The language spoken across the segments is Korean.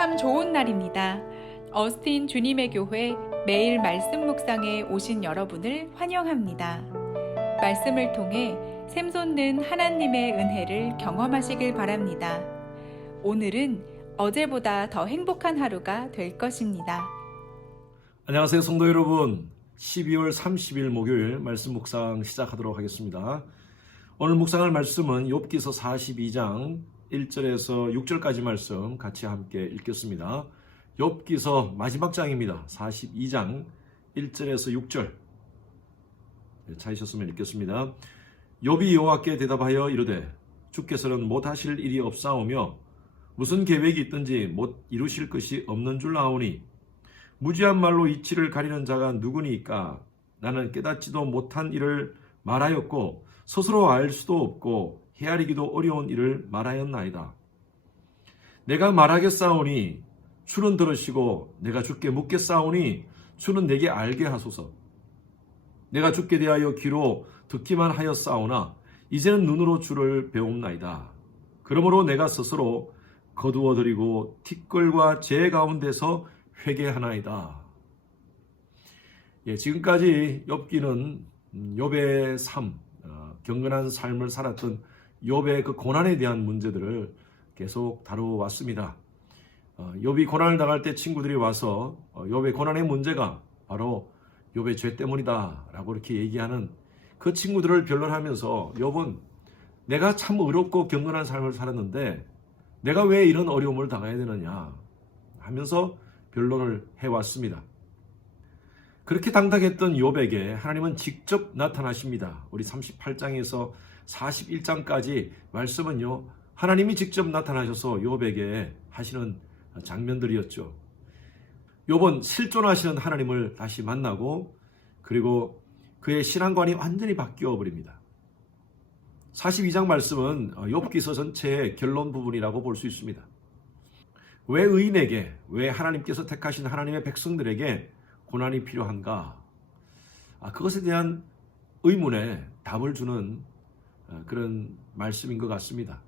참 좋은 날입니다. 어스틴 주님의 교회 매일 말씀 묵상에 오신 여러분을 환영합니다. 말씀을 통해 샘솟는 하나님의 은혜를 경험하시길 바랍니다. 오늘은 어제보다 더 행복한 하루가 될 것입니다. 안녕하세요, 성도 여러분. 12월 30일 목요일 말씀 묵상 시작하도록 하겠습니다. 오늘 묵상할 말씀은 욥기서 42장 1절에서 6절까지 말씀 같이 함께 읽겠습니다. 욥기서 마지막 장입니다. 42장 1절에서 6절 찾으셨으면 읽겠습니다. 욥이 여호와께 대답하여 이르되 주께서는 못하실 일이 없사오며 무슨 계획이 있든지 못 이루실 것이 없는 줄 아오니 무지한 말로 이치를 가리는 자가 누구니까? 나는 깨닫지도 못한 일을 말하였고 스스로 알 수도 없고 헤아리기도 어려운 일을 말하였나이다. 내가 말하겠사오니 주는 들으시고 내가 주께 묻겠사오니 주는 내게 알게 하소서. 내가 주께 대하여 귀로 듣기만 하였사오나 이제는 눈으로 주를 배움나이다. 그러므로 내가 스스로 거두어드리고 티끌과 재 가운데서 회개하나이다. 지금까지 욥기는 욥의 삶, 경건한 삶을 살았던 욥의 그 고난에 대한 문제들을 계속 다루어왔습니다. 욥이 고난을 당할 때 친구들이 와서 욥의 고난의 문제가 바로 욥의 죄 때문이다 라고 이렇게 얘기하는 그 친구들을 변론하면서 욥은 내가 참 어렵고 경건한 삶을 살았는데 내가 왜 이런 어려움을 당해야 되느냐 하면서 변론을 해왔습니다. 그렇게 당당했던 욥에게 하나님은 직접 나타나십니다. 우리 38장에서 41장까지 말씀은요, 하나님이 직접 나타나셔서 욥에게 하시는 장면들이었죠. 욥은 실존하시는 하나님을 다시 만나고 그리고 그의 신앙관이 완전히 바뀌어 버립니다. 42장 말씀은 욥기서 전체의 결론 부분이라고 볼 수 있습니다. 왜 의인에게, 왜 하나님께서 택하신 하나님의 백성들에게 고난이 필요한가? 그것에 대한 의문에 답을 주는 그런 말씀인 것 같습니다.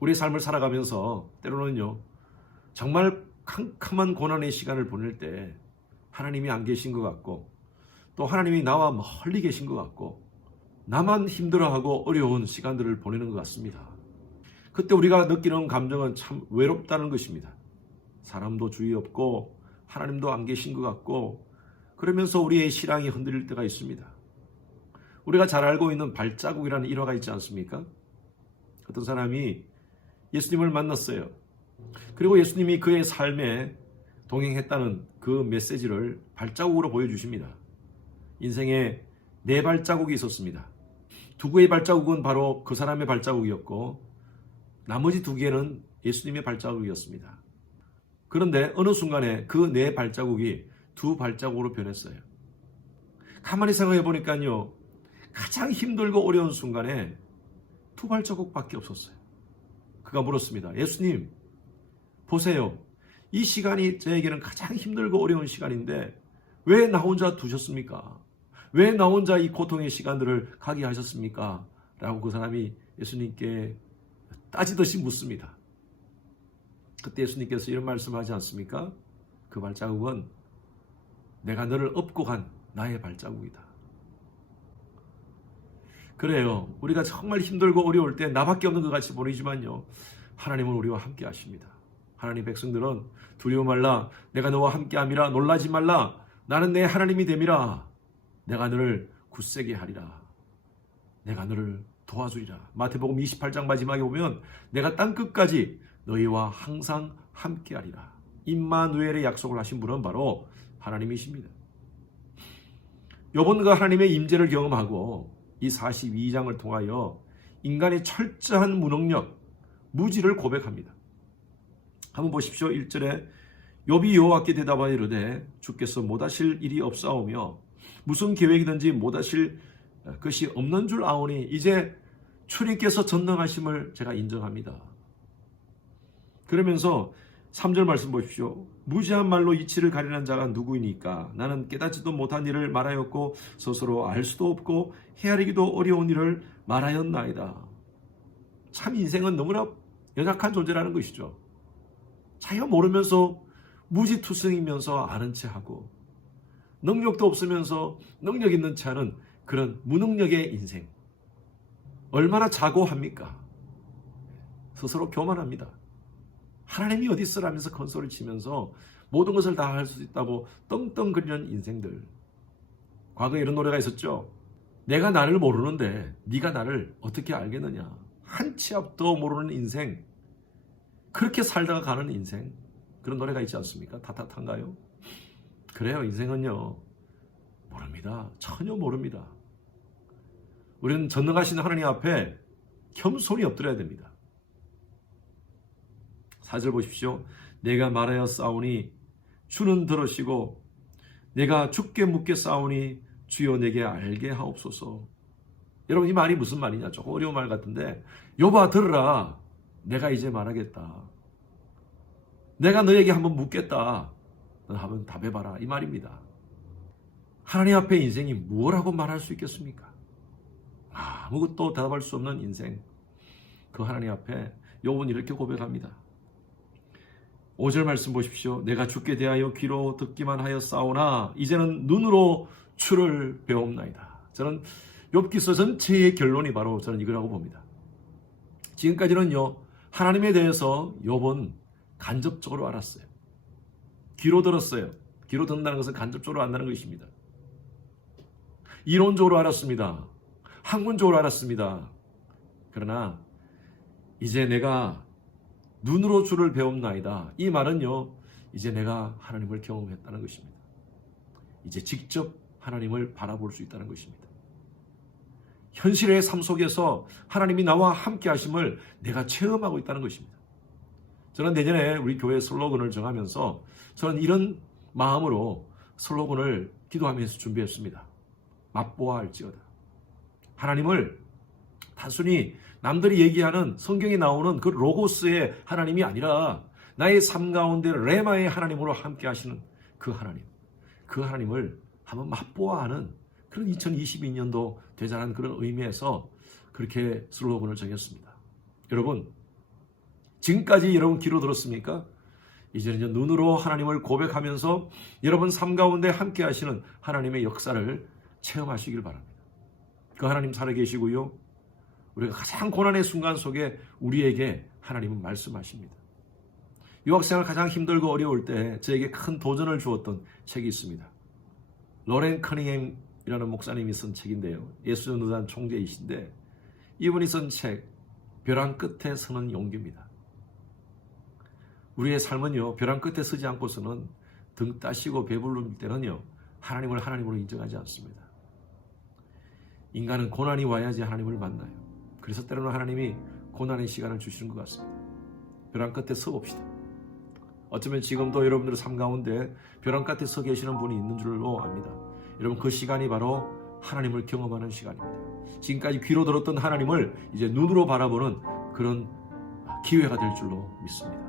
우리의 삶을 살아가면서 때로는요, 정말 캄캄한 고난의 시간을 보낼 때 하나님이 안 계신 것 같고 또 하나님이 나와 멀리 계신 것 같고 나만 힘들어하고 어려운 시간들을 보내는 것 같습니다. 그때 우리가 느끼는 감정은 참 외롭다는 것입니다. 사람도 주위 없고 하나님도 안 계신 것 같고 그러면서 우리의 신앙이 흔들릴 때가 있습니다. 우리가 잘 알고 있는 발자국이라는 일화가 있지 않습니까? 어떤 사람이 예수님을 만났어요. 그리고 예수님이 그의 삶에 동행했다는 그 메시지를 발자국으로 보여주십니다. 인생에 4발자국이 있었습니다. 2개의 발자국은 바로 그 사람의 발자국이었고 나머지 2개는 예수님의 발자국이었습니다. 그런데 어느 순간에 그 4발자국이 2발자국으로 변했어요. 가만히 생각해 보니까요, 가장 힘들고 어려운 순간에 2발자국밖에 없었어요. 그가 물었습니다. 예수님, 보세요. 이 시간이 저에게는 가장 힘들고 어려운 시간인데 왜 나 혼자 두셨습니까? 왜 나 혼자 이 고통의 시간들을 가게 하셨습니까? 라고 그 사람이 예수님께 따지듯이 묻습니다. 그때 예수님께서 이런 말씀하지 않습니까? 그 발자국은 내가 너를 업고 간 나의 발자국이다. 그래요. 우리가 정말 힘들고 어려울 때 나밖에 없는 것 같이 보이지만요, 하나님은 우리와 함께 하십니다. 하나님 백성들은 두려워 말라, 내가 너와 함께 함이라, 놀라지 말라, 나는 내 하나님이 됨이라, 내가 너를 굳세게 하리라, 내가 너를 도와주리라. 마태복음 28장 마지막에 보면 내가 땅끝까지 너희와 항상 함께 하리라. 임마누엘의 약속을 하신 분은 바로 하나님이십니다. 욥은 그 하나님의 임재를 경험하고 이 42장을 통하여 인간의 철저한 무능력, 무지를 고백합니다. 한번 보십시오. 1절에 욥이 여호와께 대답하여 이르되 주께서 못하실 일이 없사오며 무슨 계획이든지 못하실 것이 없는 줄 아오니 이제 주님께서 전능하심을 제가 인정합니다. 그러면서 3절 말씀 보십시오. 무지한 말로 이치를 가리는 자가 누구이니까? 나는 깨닫지도 못한 일을 말하였고 스스로 알 수도 없고 헤아리기도 어려운 일을 말하였나이다. 참 인생은 너무나 연약한 존재라는 것이죠. 자기가 모르면서 무지투성이면서 아는 체하고 능력도 없으면서 능력 있는 채 하는 그런 무능력의 인생. 얼마나 자고합니까? 스스로 교만합니다. 하나님이 어디 있으라면서 큰 소리 치면서 모든 것을 다 할 수 있다고 떵떵거리는 인생들. 과거에 이런 노래가 있었죠. 내가 나를 모르는데 네가 나를 어떻게 알겠느냐. 한 치 앞도 모르는 인생. 그렇게 살다가 가는 인생. 그런 노래가 있지 않습니까? 탓탓한가요? 그래요. 인생은요. 모릅니다. 전혀 모릅니다. 우리는 전능하신 하나님 앞에 겸손히 엎드려야 됩니다. 4절 보십시오. 내가 말하여 싸우니 주는 들으시고 내가 주께 묻게 싸우니 주여 내게 알게 하옵소서. 여러분 이 말이 무슨 말이냐? 조금 어려운 말 같은데 여봐 들으라. 내가 이제 말하겠다. 내가 너에게 한번 묻겠다. 너 한번 답해봐라. 이 말입니다. 하나님 앞에 인생이 뭐라고 말할 수 있겠습니까? 아무것도 대답할 수 없는 인생. 그 하나님 앞에 욥은 이렇게 고백합니다. 5절 말씀 보십시오. 내가 주께 대하여 귀로 듣기만 하여 싸우나 이제는 눈으로 주를 배움나이다. 저는 욥기서 전체의 결론이 바로 저는 이거라고 봅니다. 지금까지는요 하나님에 대해서 욥은 간접적으로 알았어요. 귀로 들었어요. 귀로 듣는다는 것은 간접적으로 안다는 것입니다. 이론적으로 알았습니다. 학문적으로 알았습니다. 그러나 이제 내가 눈으로 주를 배움나이다. 이 말은요 이제 내가 하나님을 경험했다는 것입니다. 이제 직접 하나님을 바라볼 수 있다는 것입니다. 현실의 삶 속에서 하나님이 나와 함께 하심을 내가 체험하고 있다는 것입니다. 저는 내년에 우리 교회 슬로건을 정하면서 저는 이런 마음으로 슬로건을 기도하면서 준비했습니다. 맛보아 알지어다. 하나님을 단순히 남들이 얘기하는 성경에 나오는 그 로고스의 하나님이 아니라 나의 삶 가운데 레마의 하나님으로 함께 하시는 그 하나님. 그 하나님을 한번 맛보아 하는 그런 2022년도 되자는 그런 의미에서 그렇게 슬로건을 정했습니다. 여러분 지금까지 여러분 귀로 들었습니까? 이제는 눈으로 하나님을 고백하면서 여러분 삶 가운데 함께 하시는 하나님의 역사를 체험하시길 바랍니다. 그 하나님 살아계시고요. 우리가 가장 고난의 순간 속에 우리에게 하나님은 말씀하십니다. 유학생활 가장 힘들고 어려울 때 저에게 큰 도전을 주었던 책이 있습니다. 로렌 커닝햄이라는 목사님이 쓴 책인데요. 예수전도단 총재이신데 이분이 쓴 책 벼랑 끝에 서는 용기입니다. 우리의 삶은요 벼랑 끝에 서지 않고서는 등 따시고 배부를 때는요 하나님을 하나님으로 인정하지 않습니다. 인간은 고난이 와야지 하나님을 만나요. 그래서 때로는 하나님이 고난의 시간을 주시는 것 같습니다. 벼랑 끝에 서봅시다. 어쩌면 지금도 여러분들의 삶 가운데 벼랑 끝에 서 계시는 분이 있는 줄로 압니다. 여러분 그 시간이 바로 하나님을 경험하는 시간입니다. 지금까지 귀로 들었던 하나님을 이제 눈으로 바라보는 그런 기회가 될 줄로 믿습니다.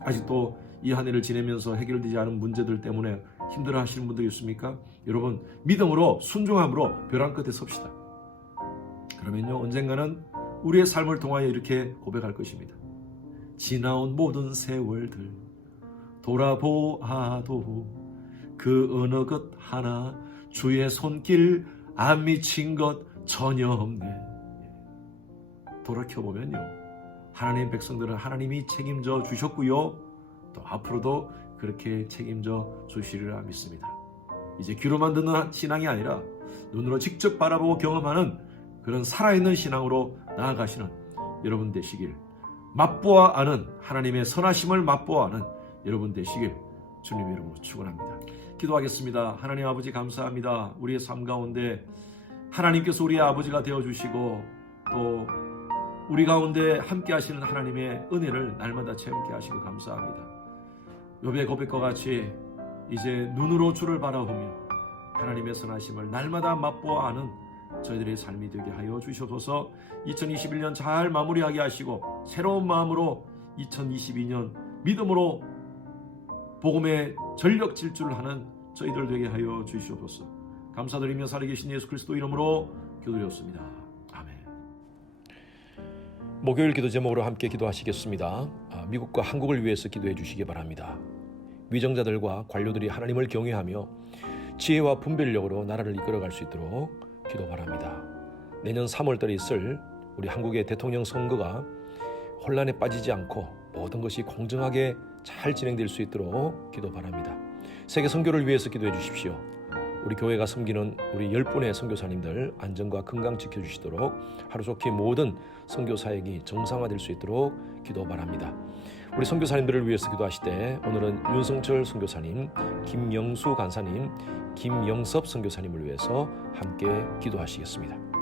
아직도 이 한 해를 지내면서 해결되지 않은 문제들 때문에 힘들어 하시는 분들 있습니까? 여러분 믿음으로 순종함으로 벼랑 끝에 섭시다. 그러면요 언젠가는 우리의 삶을 통하여 이렇게 고백할 것입니다. 지나온 모든 세월들 돌아보아도 그 어느 것 하나 주의 손길 안 미친 것 전혀 없네. 돌이켜보면요 하나님의 백성들은 하나님이 책임져 주셨고요 또 앞으로도 그렇게 책임져 주시리라 믿습니다. 이제 귀로만 듣는 신앙이 아니라 눈으로 직접 바라보고 경험하는 그런 살아있는 신앙으로 나아가시는 여러분 되시길, 맛보아 아는 하나님의 선하심을 맛보아 아는 여러분 되시길 주님의 이름으로 축원합니다. 기도하겠습니다. 하나님 아버지 감사합니다. 우리의 삶 가운데 하나님께서 우리의 아버지가 되어주시고 또 우리 가운데 함께 하시는 하나님의 은혜를 날마다 체험케 하시고 감사합니다. 욥의 고백과 같이 이제 눈으로 주를 바라보며 하나님의 선하심을 날마다 맛보아 아는 저희들의 삶이 되게 하여 주시옵소서. 2021년 잘 마무리하게 하시고 새로운 마음으로 2022년 믿음으로 복음의 전력 질주를 하는 저희들 되게 하여 주시옵소서. 감사드리며 살아계신 예수 그리스도 이름으로 기도드렸습니다. 아멘. 목요일 기도 제목으로 함께 기도하시겠습니다. 미국과 한국을 위해서 기도해 주시기 바랍니다. 위정자들과 관료들이 하나님을 경외하며 지혜와 분별력으로 나라를 이끌어갈 수 있도록 기도 바랍니다. 내년 3월달에 있을 우리 한국의 대통령 선거가 혼란에 빠지지 않고 모든 것이 공정하게 잘 진행될 수 있도록 기도 바랍니다. 세계 선교를 위해서 기도해 주십시오. 우리 교회가 섬기는 우리 10분의 선교사님들 안전과 건강 지켜주시도록 하루속히 모든 선교 사역이 정상화될 수 있도록 기도 바랍니다. 우리 선교사님들을 위해서 기도하시되 오늘은 윤성철 선교사님, 김영수 간사님, 김영섭 선교사님을 위해서 함께 기도하시겠습니다.